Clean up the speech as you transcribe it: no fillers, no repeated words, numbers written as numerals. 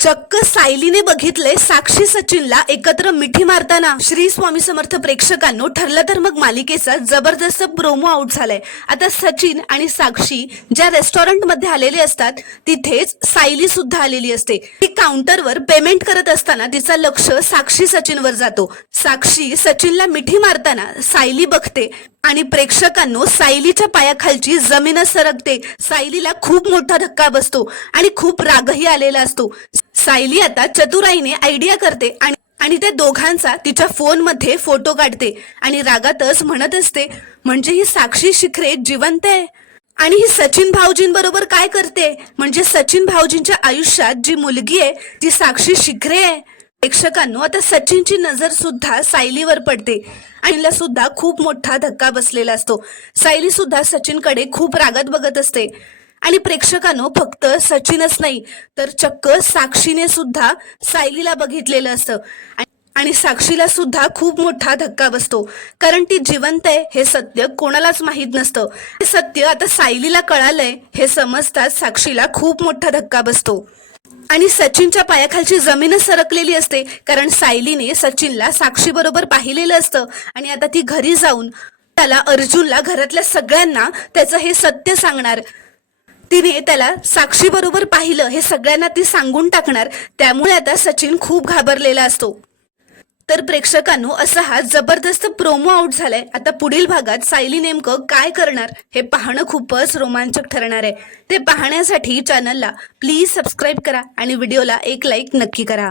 चक्क सायलीने बघितले साक्षी सचिनला एकत्र मिठी मारताना। श्री स्वामी समर्थ प्रेक्षकांनो, ठरलं तर मग मालिकेचा जबरदस्त प्रोमो आउट झालाय। आता सचिन आणि साक्षी ज्या रेस्टॉरंट मध्ये आलेले असतात तिथेच सायली सुद्धा आलेली असते। ती काउंटरवर पेमेंट करत असताना तिचं लक्ष साक्षी सचिनवर जातो। साक्षी सचिनला मिठी मारताना सायली बघते आणि प्रेक्षकांनो, सायलीच्या पायाखालची जमीनच सरकते। सायलीला खूप मोठा धक्का बसतो आणि खूप रागही आलेला असतो। सायली आता चतुराईने आयडिया करते आणि त्या दोघांचा तिच्या फोन मध्ये फोटो काढते आणि रागातच म्हणत असते, म्हणजे ही साक्षी शिखरे जिवंत आहे आणि ही सचिन भाऊजींबरोबर काय करते? म्हणजे सचिन भाऊजींच्या आयुष्यात जी मुलगी आहे ती साक्षी शिखरे आहे। प्रेक्षकांनो, आता सचिनची नजर सुद्धा सायलीवर पडते आणि तिला सुद्धा खूप मोठा धक्का बसलेला असतो। सायली सुद्धा सचिनकडे खूप रागात बघत असते आणि प्रेक्षकांनो, फक्त सचिनच नाही तर चक्क साक्षीने सुद्धा सायलीला बघितलेलं असतं आणि साक्षीला सुद्धा खूप मोठा धक्का बसतो, कारण ती जिवंत आहे हे सत्य कोणालाच माहित नसतं। हे सत्य आता सायलीला कळालंय हे समजताच साक्षीला खूप मोठा धक्का बसतो आणि सचिनच्या पायाखालची जमीनच सरकलेली असते, कारण सायलीने सचिनला साक्षी बरोबर पाहिलेलं असतं आणि आता ती घरी जाऊन त्याला, अर्जुनला, घरातल्या सगळ्यांना त्याचं हे सत्य सांगणार। तिने त्याला साक्षी बरोबर पाहिलं हे सगळ्यांना ती सांगून टाकणार। त्यामुळे आता सचिन खूप घाबरलेला असतो। तर प्रेक्षकांनो, असा हा जबरदस्त प्रोमो आउट झालाय। आता पुढील भागात सायली नेमकं काय करणार हे पाहणं खूपच रोमांचक ठरणार आहे। ते पाहण्यासाठी चॅनलला प्लीज सबस्क्राईब करा आणि व्हिडिओला एक लाईक नक्की करा।